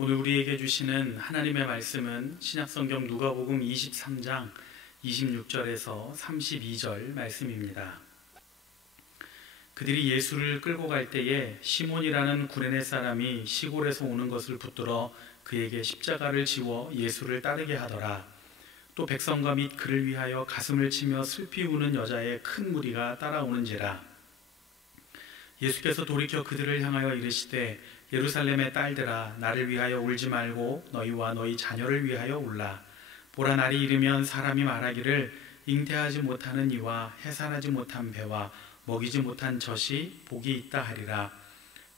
오늘 우리에게 주시는 하나님의 말씀은 신약성경 누가복음 23장 26절에서 32절 말씀입니다. 그들이 예수를 끌고 갈 때에 시몬이라는 구레네 사람이 시골에서 오는 것을 붙들어 그에게 십자가를 지워 예수를 따르게 하더라. 또 백성과 및 그를 위하여 가슴을 치며 슬피 우는 여자의 큰 무리가 따라오는지라. 예수께서 돌이켜 그들을 향하여 이르시되 예루살렘의 딸들아, 나를 위하여 울지 말고 너희와 너희 자녀를 위하여 울라. 보라, 날이 이르면 사람이 말하기를 잉태하지 못하는 이와 해산하지 못한 배와 먹이지 못한 젖이 복이 있다 하리라.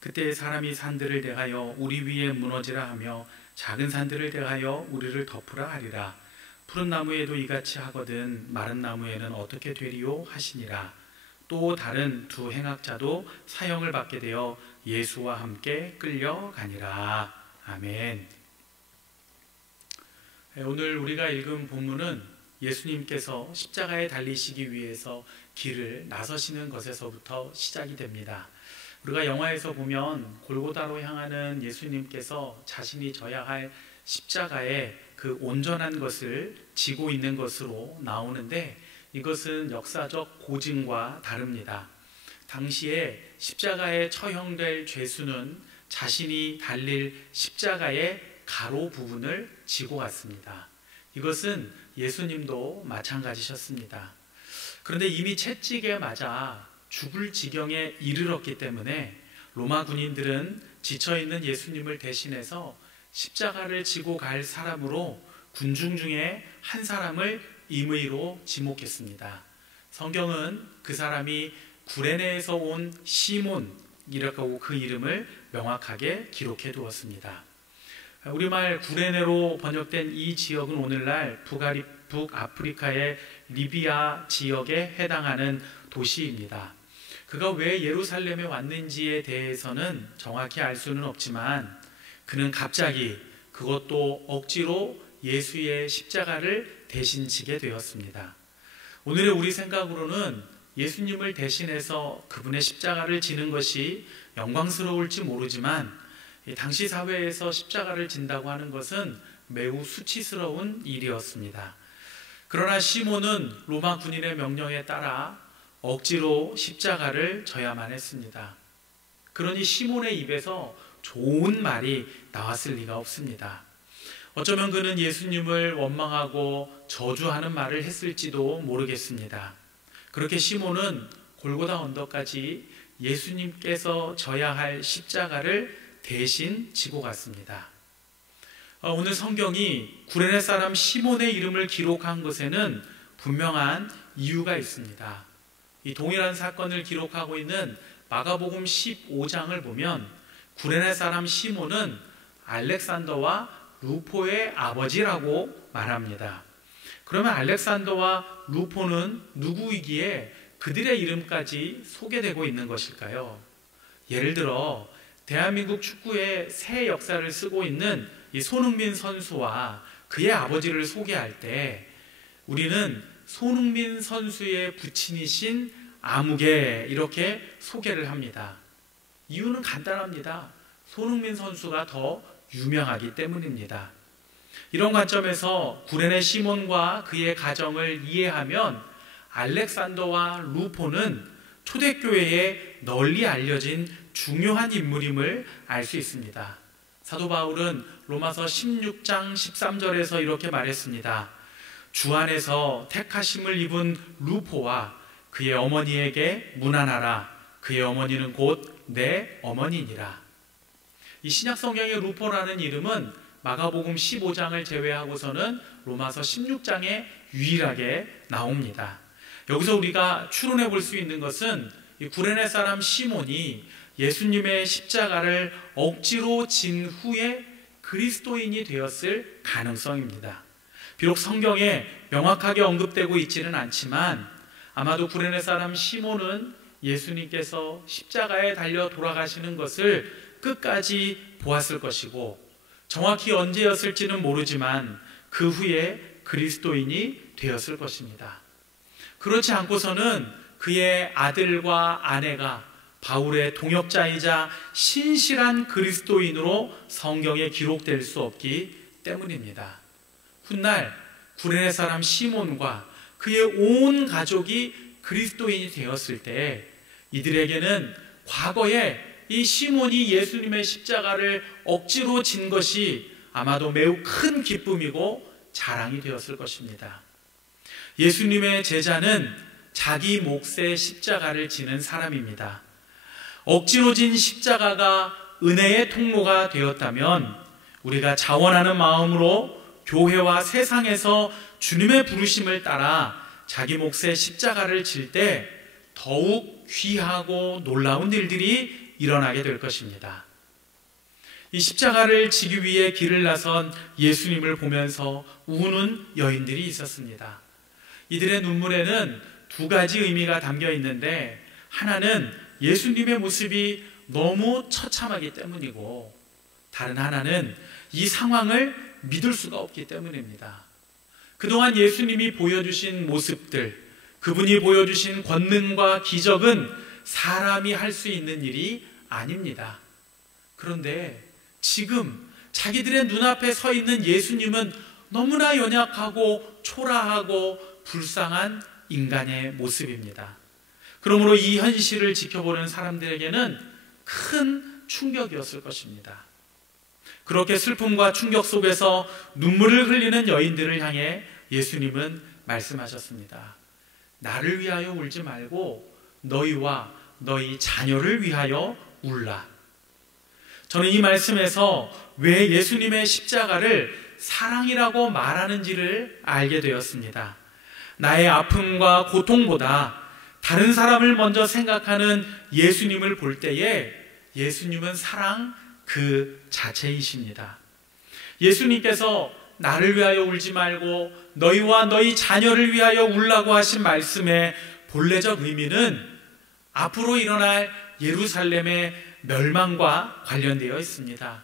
그때 사람이 산들을 대하여 우리 위에 무너지라 하며 작은 산들을 대하여 우리를 덮으라 하리라. 푸른 나무에도 이같이 하거든 마른 나무에는 어떻게 되리요 하시니라. 또 다른 두 행악자도 사형을 받게 되어 예수와 함께 끌려가니라. 아멘. 오늘 우리가 읽은 본문은 예수님께서 십자가에 달리시기 위해서 길을 나서시는 것에서부터 시작이 됩니다. 우리가 영화에서 보면 골고다로 향하는 예수님께서 자신이 져야 할 십자가의 그 온전한 것을 지고 있는 것으로 나오는데, 이것은 역사적 고증과 다릅니다. 당시에 십자가에 처형될 죄수는 자신이 달릴 십자가의 가로 부분을 지고 갔습니다. 이것은 예수님도 마찬가지셨습니다. 그런데 이미 채찍에 맞아 죽을 지경에 이르렀기 때문에 로마 군인들은 지쳐있는 예수님을 대신해서 십자가를 지고 갈 사람으로 군중 중에 한 사람을 임의로 지목했습니다. 성경은 그 사람이 구레네에서 온 시몬이라고 그 이름을 명확하게 기록해 두었습니다. 우리말 구레네로 번역된 이 지역은 오늘날 북아프리카의 리비아 지역에 해당하는 도시입니다. 그가 왜 예루살렘에 왔는지에 대해서는 정확히 알 수는 없지만 그는 갑자기, 그것도 억지로 예수의 십자가를 대신 지게 되었습니다. 오늘의 우리 생각으로는 예수님을 대신해서 그분의 십자가를 지는 것이 영광스러울지 모르지만 당시 사회에서 십자가를 진다고 하는 것은 매우 수치스러운 일이었습니다. 그러나 시몬은 로마 군인의 명령에 따라 억지로 십자가를 져야만 했습니다. 그러니 시몬의 입에서 좋은 말이 나왔을 리가 없습니다. 어쩌면 그는 예수님을 원망하고 저주하는 말을 했을지도 모르겠습니다. 그렇게 시몬은 골고다 언덕까지 예수님께서 져야 할 십자가를 대신 지고 갔습니다. 오늘 성경이 구레네 사람 시몬의 이름을 기록한 것에는 분명한 이유가 있습니다. 이 동일한 사건을 기록하고 있는 마가복음 15장을 보면 구레네 사람 시몬은 알렉산더와 루포의 아버지라고 말합니다. 그러면 알렉산더와 루포는 누구이기에 그들의 이름까지 소개되고 있는 것일까요? 예를 들어 대한민국 축구의 새 역사를 쓰고 있는 이 손흥민 선수와 그의 아버지를 소개할 때 우리는 손흥민 선수의 부친이신 아무개 이렇게 소개를 합니다. 이유는 간단합니다. 손흥민 선수가 더 유명하기 때문입니다. 이런 관점에서 구레네 시몬과 그의 가정을 이해하면 알렉산더와 루포는 초대교회에 널리 알려진 중요한 인물임을 알 수 있습니다. 사도 바울은 로마서 16장 13절에서 이렇게 말했습니다. 주 안에서 택하심을 입은 루포와 그의 어머니에게 문안하라. 그의 어머니는 곧 내 어머니니라. 이 신약성경의 루포라는 이름은 마가복음 15장을 제외하고서는 로마서 16장에 유일하게 나옵니다. 여기서 우리가 추론해 볼 수 있는 것은 이 구레네 사람 시몬이 예수님의 십자가를 억지로 진 후에 그리스도인이 되었을 가능성입니다. 비록 성경에 명확하게 언급되고 있지는 않지만 아마도 구레네 사람 시몬은 예수님께서 십자가에 달려 돌아가시는 것을 끝까지 보았을 것이고 정확히 언제였을지는 모르지만 그 후에 그리스도인이 되었을 것입니다. 그렇지 않고서는 그의 아들과 아내가 바울의 동역자이자 신실한 그리스도인으로 성경에 기록될 수 없기 때문입니다. 훗날 구레네 사람 시몬과 그의 온 가족이 그리스도인이 되었을 때 이들에게는 과거에 이 시몬이 예수님의 십자가를 억지로 진 것이 아마도 매우 큰 기쁨이고 자랑이 되었을 것입니다. 예수님의 제자는 자기 몫의 십자가를 지는 사람입니다. 억지로 진 십자가가 은혜의 통로가 되었다면 우리가 자원하는 마음으로 교회와 세상에서 주님의 부르심을 따라 자기 몫의 십자가를 질 때 더욱 귀하고 놀라운 일들이 일어나게 될 것입니다. 이 십자가를 지기 위해 길을 나선 예수님을 보면서 우는 여인들이 있었습니다. 이들의 눈물에는 두 가지 의미가 담겨 있는데, 하나는 예수님의 모습이 너무 처참하기 때문이고, 다른 하나는 이 상황을 믿을 수가 없기 때문입니다. 그동안 예수님이 보여주신 모습들, 그분이 보여주신 권능과 기적은 사람이 할 수 있는 일이 아닙니다. 그런데 지금 자기들의 눈앞에 서 있는 예수님은 너무나 연약하고 초라하고 불쌍한 인간의 모습입니다. 그러므로 이 현실을 지켜보는 사람들에게는 큰 충격이었을 것입니다. 그렇게 슬픔과 충격 속에서 눈물을 흘리는 여인들을 향해 예수님은 말씀하셨습니다. 나를 위하여 울지 말고 너희와 너희 자녀를 위하여 울라. 저는 이 말씀에서 왜 예수님의 십자가를 사랑이라고 말하는지를 알게 되었습니다. 나의 아픔과 고통보다 다른 사람을 먼저 생각하는 예수님을 볼 때에 예수님은 사랑 그 자체이십니다. 예수님께서 나를 위하여 울지 말고 너희와 너희 자녀를 위하여 울라고 하신 말씀의 본래적 의미는 앞으로 일어날 예루살렘의 멸망과 관련되어 있습니다.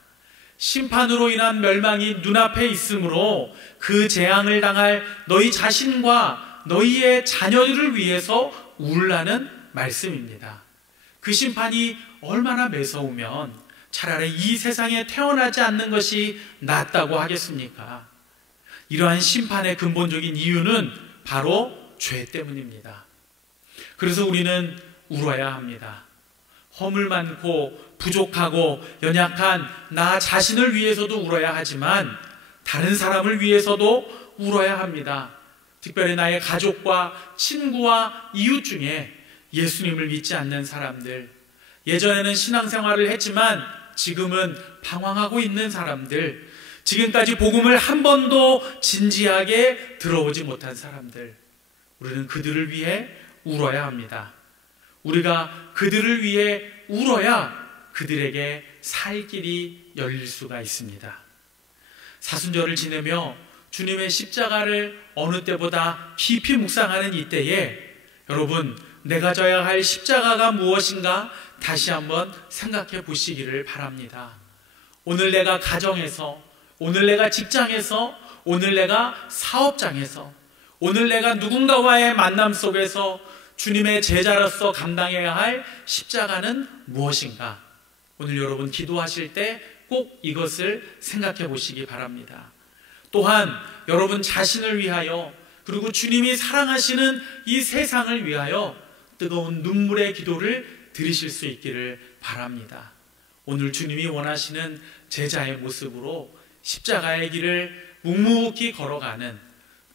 심판으로 인한 멸망이 눈앞에 있으므로 그 재앙을 당할 너희 자신과 너희의 자녀를 위해서 울라는 말씀입니다. 그 심판이 얼마나 매서우면 차라리 이 세상에 태어나지 않는 것이 낫다고 하겠습니까? 이러한 심판의 근본적인 이유는 바로 죄 때문입니다. 그래서 우리는 울어야 합니다. 허물 많고 부족하고 연약한 나 자신을 위해서도 울어야 하지만 다른 사람을 위해서도 울어야 합니다. 특별히 나의 가족과 친구와 이웃 중에 예수님을 믿지 않는 사람들, 예전에는 신앙생활을 했지만 지금은 방황하고 있는 사람들, 지금까지 복음을 한 번도 진지하게 들어보지 못한 사람들, 우리는 그들을 위해 울어야 합니다. 우리가 그들을 위해 울어야 그들에게 살 길이 열릴 수가 있습니다. 사순절을 지내며 주님의 십자가를 어느 때보다 깊이 묵상하는 이때에 여러분, 내가 져야 할 십자가가 무엇인가 다시 한번 생각해 보시기를 바랍니다. 오늘 내가 가정에서, 오늘 내가 직장에서, 오늘 내가 사업장에서, 오늘 내가 누군가와의 만남 속에서 주님의 제자로서 감당해야 할 십자가는 무엇인가? 오늘 여러분 기도하실 때 꼭 이것을 생각해 보시기 바랍니다. 또한 여러분 자신을 위하여, 그리고 주님이 사랑하시는 이 세상을 위하여 뜨거운 눈물의 기도를 드리실 수 있기를 바랍니다. 오늘 주님이 원하시는 제자의 모습으로 십자가의 길을 묵묵히 걸어가는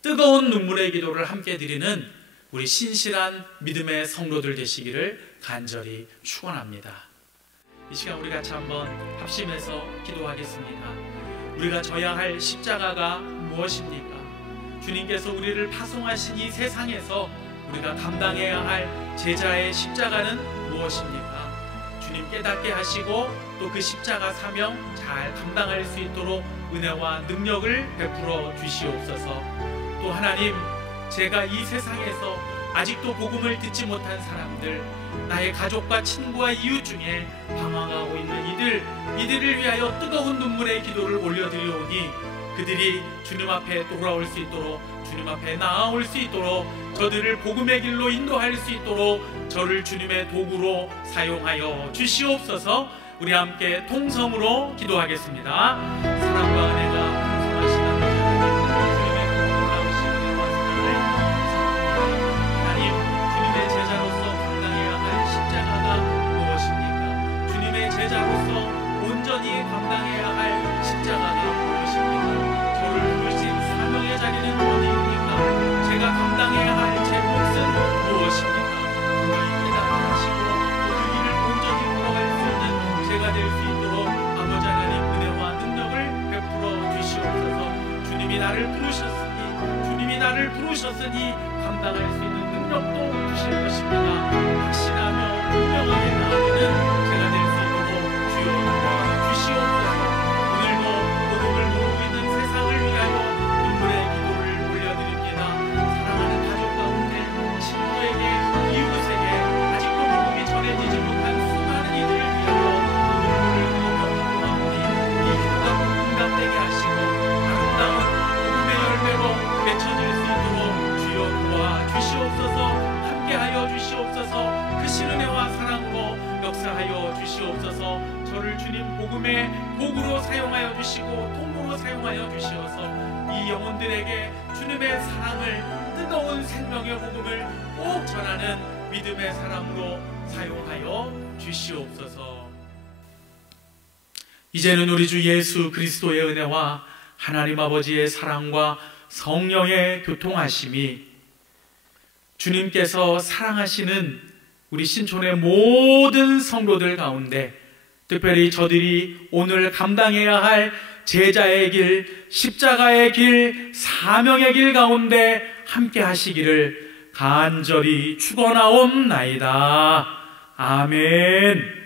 뜨거운 눈물의 기도를 함께 드리는 우리 신실한 믿음의 성도들 되시기를 간절히 축원합니다. 이 시간 우리 같이 한번 합심해서 기도하겠습니다. 우리가 져야 할 십자가가 무엇입니까? 주님께서 우리를 파송하신 이 세상에서 우리가 감당해야 할 제자의 십자가는 무엇입니까? 주님 깨닫게 하시고 또 그 십자가 사명 잘 감당할 수 있도록 은혜와 능력을 베풀어 주시옵소서. 또 하나님, 제가 이 세상에서 아직도 복음을 듣지 못한 사람들, 나의 가족과 친구와 이웃 중에 방황하고 있는 이들을 위하여 뜨거운 눈물의 기도를 올려드리오니 그들이 주님 앞에 돌아올 수 있도록, 주님 앞에 나아올 수 있도록, 저들을 복음의 길로 인도할 수 있도록 저를 주님의 도구로 사용하여 주시옵소서. 우리 함께 통성으로 기도하겠습니다. 사랑과 은혜가 풍성하신 아버지 하나님, 주님의 놀라우신 은혜와 사랑을 하나님, 주님의 제자로서 감당해야 할 십자가가 무엇입니까? 주님의 제자로서 온전히 감당해야 할 십자가가 무엇입니까? 저를 부르신 사명의 자리는 어디입니까? 제가 감당해야 할 제 몫은 무엇입니까? 분명히 깨닫게 하시고 또 그 길을 온전히 걸어갈 수 있는 제가 될 수 있도록 아버지 하나님 은혜와 능력을 베풀어 주시옵소서. 주님이 나를 부르셨으니 감당할 수 있는 능력도 주실 것입니다. 확신하며 분명하게 나아가는 제가 될 수 있도록 주여 도와주시옵소서. 오늘도 복음을 모르고 있는 세상을 위하여 눈물의 기도를 올려드립니다. 사랑하는 가족 가운데 친구에게 이웃에게 아직도 복음이 전해지지 못한 수많은 이들을 위하여 눈물을 흘리며 기도하오니 이 기도가 응답되게 하시고 아름다운 복음의 열매로 맺혀질 수 있도록 주여 도와주시옵소서. 함께하여 주시옵소서. 크신 은혜와 사랑으로 역사하여 주시옵소서. 저를 주님 복음의 도구로 사용하여 주시고 통로로 사용하여 주시어서 이 영혼들에게 주님의 사랑을, 뜨거운 생명의 복음을 꼭 전하는 믿음의 사람으로 사용하여 주시옵소서. 이제는 우리 주 예수 그리스도의 은혜와 하나님 아버지의 사랑과 성령의 교통하심이, 주님께서 사랑하시는 우리 신촌의 모든 성도들 가운데, 특별히 저들이 오늘 감당해야 할 제자의 길, 십자가의 길, 사명의 길 가운데 함께 하시기를 간절히 축원하옵나이다. 아멘.